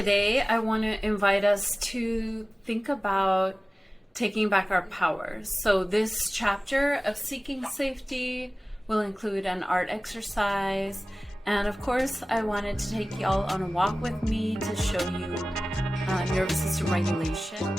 Today, I want to invite us to think about taking back our power. So this chapter of seeking safety will include an art exercise. And of course, I wanted to take y'all on a walk with me to show you nervous system regulation.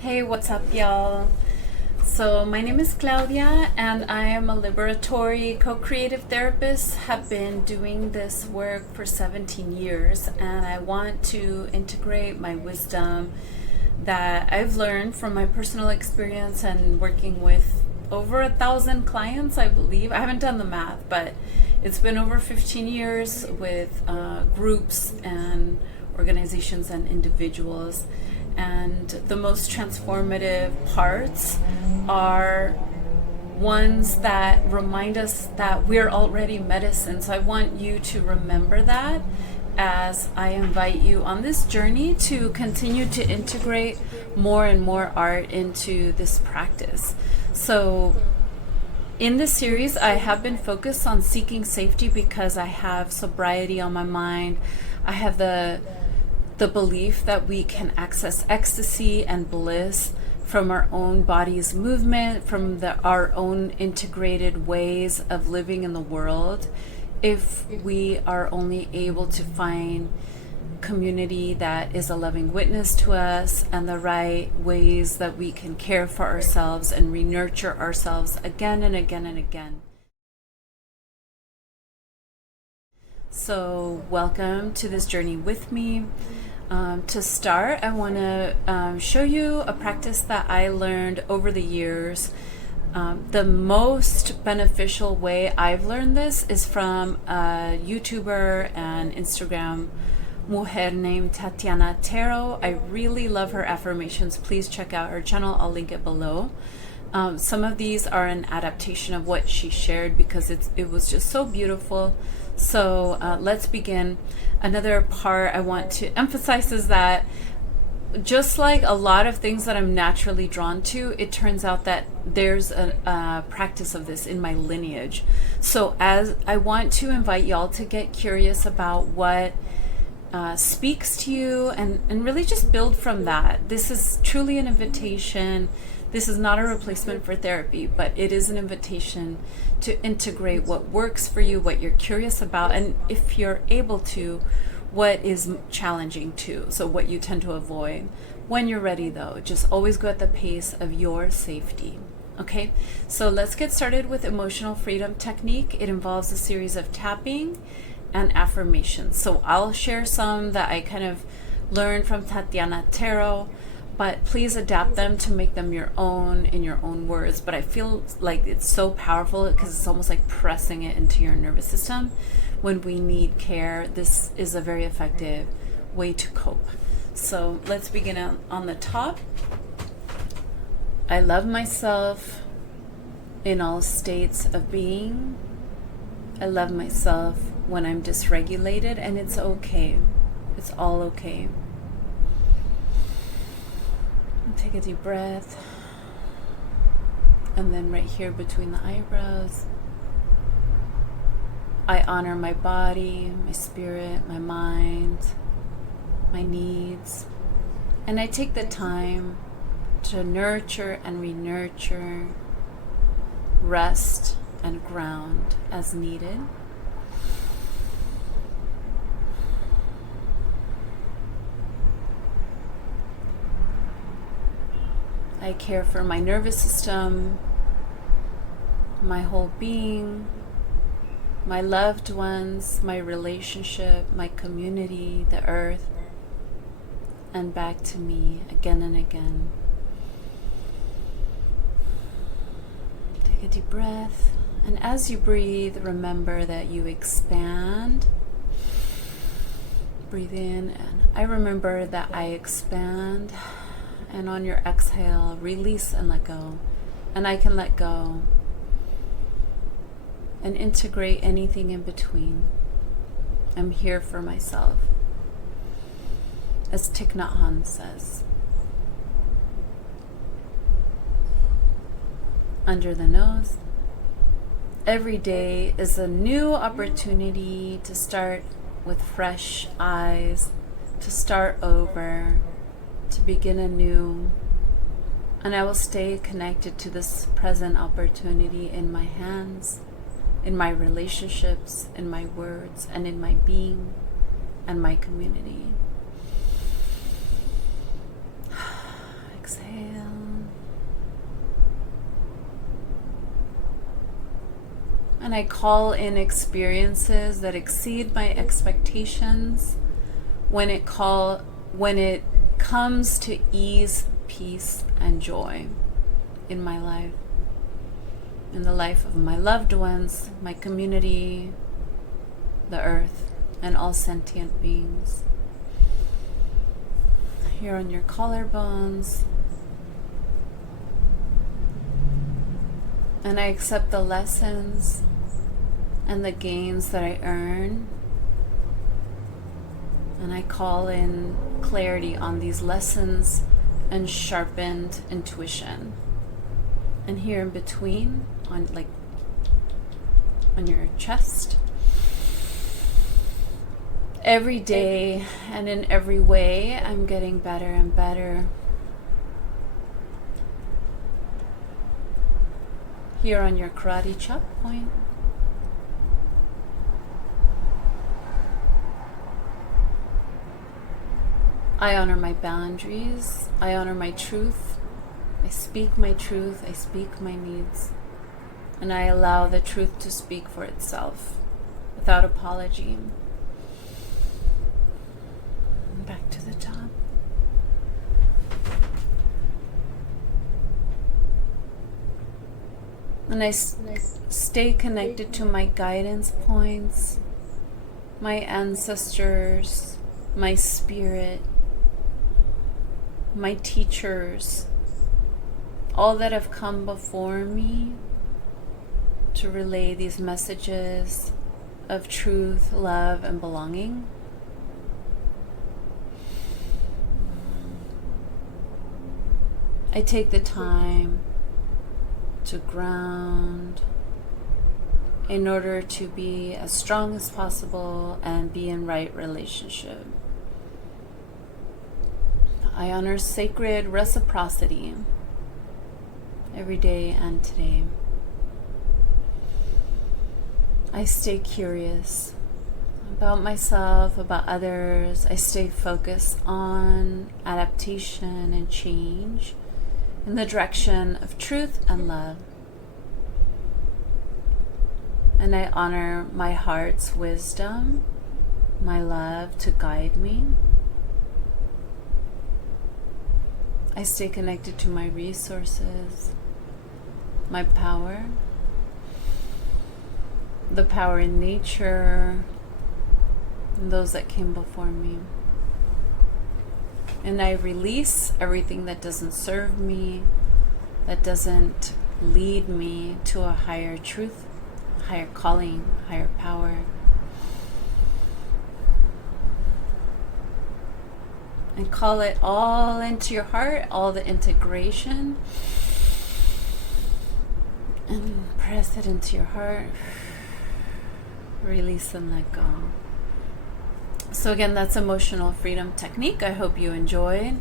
Hey, what's up, y'all? So my name is Claudia and I am a liberatory co-creative therapist. Have been doing this work for 17 years and I want to integrate my wisdom that I've learned from my personal experience and working with over 1,000 clients, I believe. I haven't done the math, but it's been over 15 years with groups and organizations and individuals. And the most transformative parts are ones that remind us that we're already medicine. So I want you to remember that as I invite you on this journey to continue to integrate more and more art into this practice. So in this series, I have been focused on seeking safety because I have sobriety on my mind. I have the belief that we can access ecstasy and bliss from our own body's movement, from our own integrated ways of living in the world, if we are only able to find community that is a loving witness to us and the right ways that we can care for ourselves and re-nurture ourselves again and again and again. So welcome to this journey with me. To start, I want to show you a practice that I learned over the years. The most beneficial way I've learned this is from a YouTuber and Instagram mujer named Tatiana Taro. I really love her affirmations. Please check out her channel. I'll link it below. Some of these are an adaptation of what she shared because it was just so beautiful. So let's begin. Another part I want to emphasize is that just like a lot of things that I'm naturally drawn to, it turns out that there's a practice of this in my lineage. So as I want to invite y'all to get curious about what speaks to you and really just build from that. This is truly an invitation. This is not a replacement for therapy, but it is an invitation to integrate what works for you, what you're curious about, and if you're able to, what is challenging too. So what you tend to avoid. When you're ready though, just always go at the pace of your safety. Okay, so let's get started with emotional freedom technique. It involves a series of tapping and affirmations. So I'll share some that I kind of learned from Tatiana Taro, but please adapt them to make them your own in your own words. But I feel like it's so powerful because it's almost like pressing it into your nervous system. When we need care, this is a very effective way to cope. So let's begin on the top. I love myself in all states of being. I love myself when I'm dysregulated, and it's okay. It's all okay. Take a deep breath. And then right here between the eyebrows, I honor my body, my spirit, my mind, my needs. And I take the time to nurture and re-nurture, rest and ground as needed. I care for my nervous system, my whole being, my loved ones, my relationship, my community, the earth, and back to me again and again. Take a deep breath, and as you breathe, remember that you expand. Breathe in, and I remember that I expand. And on your exhale, release and let go. And I can let go and integrate anything in between. I'm here for myself. As Thich Nhat Hanh says. Under the nose. Every day is a new opportunity to start with fresh eyes, to start over, to begin anew. And I will stay connected to this present opportunity in my hands, in my relationships, in my words, and in my being and my community. Exhale. And I call in experiences that exceed my expectations when it comes to ease, peace, and joy in my life, in the life of my loved ones, my community, the earth, and all sentient beings. Here on your collarbones. And I accept the lessons and the gains that I earn. And I call in clarity on these lessons and sharpened intuition. And here in between, on your chest, every day and in every way, I'm getting better and better. Here on your karate chop point. I honor my boundaries. I honor my truth. I speak my truth. I speak my needs. And I allow the truth to speak for itself without apology. Back to the top. And I stay connected to my guidance points, my ancestors, my spirit, my teachers, all that have come before me to relay these messages of truth, love, and belonging. I take the time to ground in order to be as strong as possible and be in right relationship. I honor sacred reciprocity every day and today. I stay curious about myself, about others. I stay focused on adaptation and change in the direction of truth and love. And I honor my heart's wisdom, my love to guide me. I stay connected to my resources, my power, the power in nature, and those that came before me. And I release everything that doesn't serve me, that doesn't lead me to a higher truth, a higher calling, a higher power. And call it all into your heart, all the integration. And press it into your heart. Release and let go. So again, that's emotional freedom technique. I hope you enjoyed.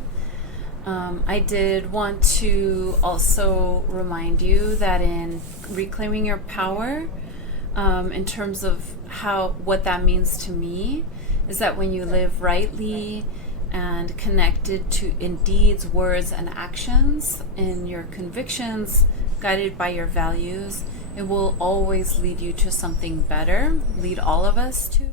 I did want to also remind you that in reclaiming your power, in terms of what that means to me, is that when you live rightly and connected to in deeds, words, and actions, in your convictions, guided by your values, it will always lead you to something better, lead all of us to.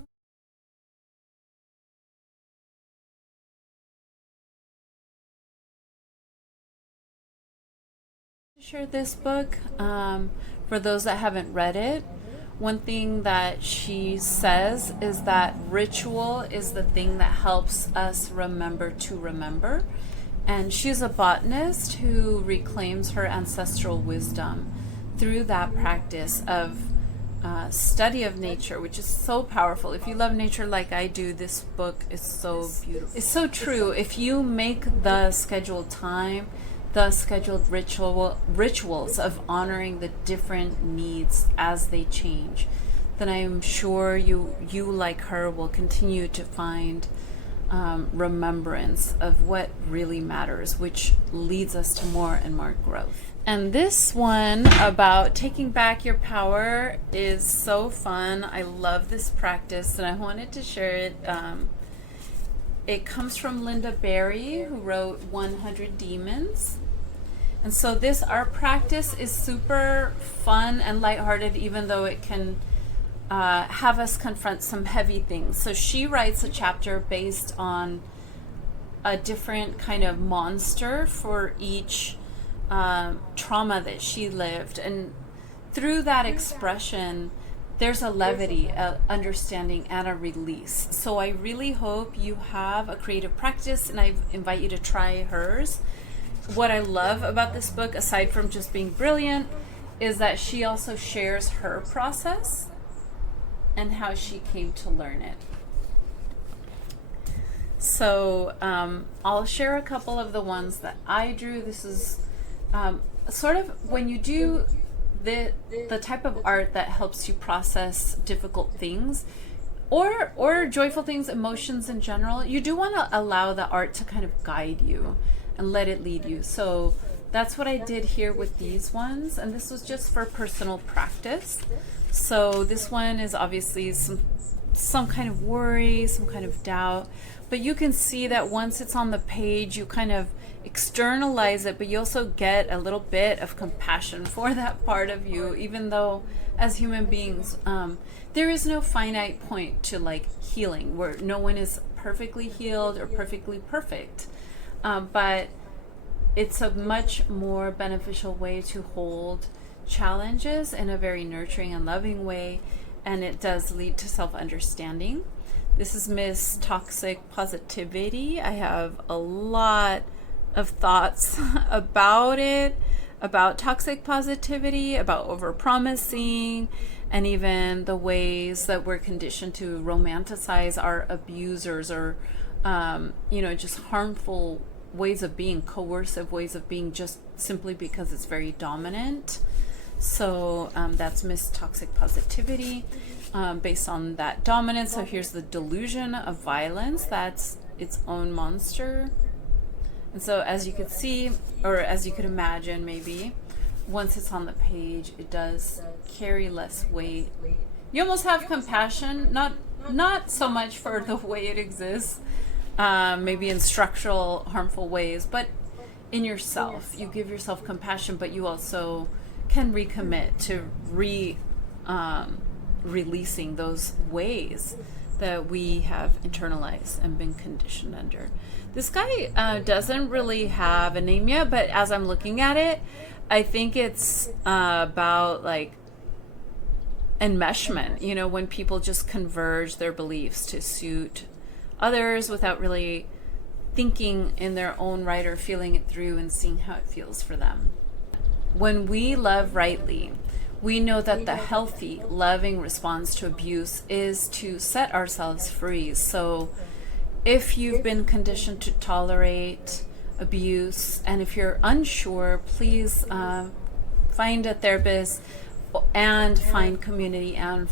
Share this book. For those that haven't read it, one thing that she says is that ritual is the thing that helps us remember to remember. And she's a botanist who reclaims her ancestral wisdom through that practice of study of nature, which is so powerful. If you love nature like I do, this book is so beautiful. It's so true. If you make the scheduled time, the scheduled rituals of honoring the different needs as they change, then I am sure you like her will continue to find remembrance of what really matters, which leads us to more and more growth. And this one about taking back your power is so fun. I love this practice and I wanted to share it. It comes from Lynda Barry, who wrote 100 Demons. And so our practice is super fun and lighthearted, even though it can have us confront some heavy things. So she writes a chapter based on a different kind of monster for each trauma that she lived. And through that expression, there's a levity, a understanding, and a release. So I really hope you have a creative practice, and I invite you to try hers. What I love about this book, aside from just being brilliant, is that she also shares her process and how she came to learn it. So I'll share a couple of the ones that I drew. This is sort of when you do the type of art that helps you process difficult things or joyful things, emotions in general. You do want to allow the art to kind of guide you and let it lead you. So that's what I did here with these ones, and this was just for personal practice. So this one is obviously some kind of worry, some kind of doubt, but you can see that once it's on the page, you kind of externalize it, but you also get a little bit of compassion for that part of you, even though as human beings, there is no finite point to like healing, where no one is perfectly healed or perfectly perfect. But it's a much more beneficial way to hold challenges in a very nurturing and loving way, and it does lead to self-understanding. This is Miss Toxic Positivity. I have a lot of thoughts about it, about toxic positivity, about overpromising, and even the ways that we're conditioned to romanticize our abusers or just harmful ways of being, coercive ways of being, just simply because it's very dominant. So that's Miss Toxic Positivity, based on that dominance. So here's the delusion of violence. That's its own monster. And so as you could see, or as you could imagine, maybe once it's on the page, it does carry less weight. You almost have compassion, not so much for the way it exists, maybe in structural harmful ways, but in yourself. You give yourself compassion, but you also can recommit to releasing those ways that we have internalized and been conditioned under. This guy doesn't really have a name yet, but as I'm looking at it, I think it's about like enmeshment, when people just converge their beliefs to suit others without really thinking in their own right or feeling it through and seeing how it feels for them. When we love rightly, we know that the healthy, loving response to abuse is to set ourselves free. So if you've been conditioned to tolerate abuse, and if you're unsure, please find a therapist and find community and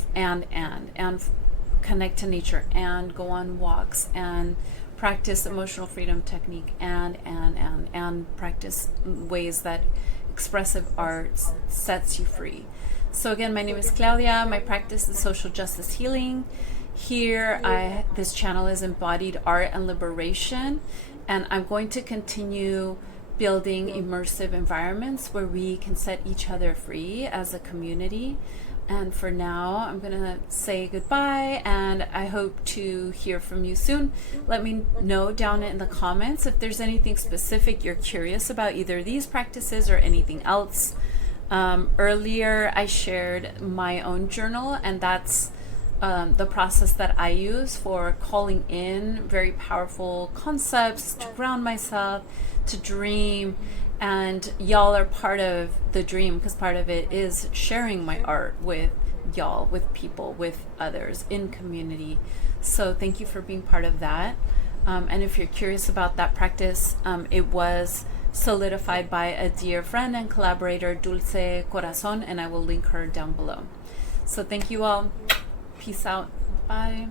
connect to nature and go on walks and practice emotional freedom technique and practice ways that expressive arts sets you free. So again, my name is Claudia. My practice is social justice healing. Here, this channel is embodied art and liberation, and I'm going to continue building immersive environments where we can set each other free as a community. And for now, I'm going to say goodbye, and I hope to hear from you soon. Let me know down in the comments if there's anything specific you're curious about, either these practices or anything else. Earlier, I shared my own journal, and that's the process that I use for calling in very powerful concepts to ground myself, to dream. And y'all are part of the dream, because part of it is sharing my art with y'all, with people, with others in community. So thank you for being part of that. And if you're curious about that practice, it was solidified by a dear friend and collaborator, Dulce Corazon, and I will link her down below. So thank you all. Peace out. Bye.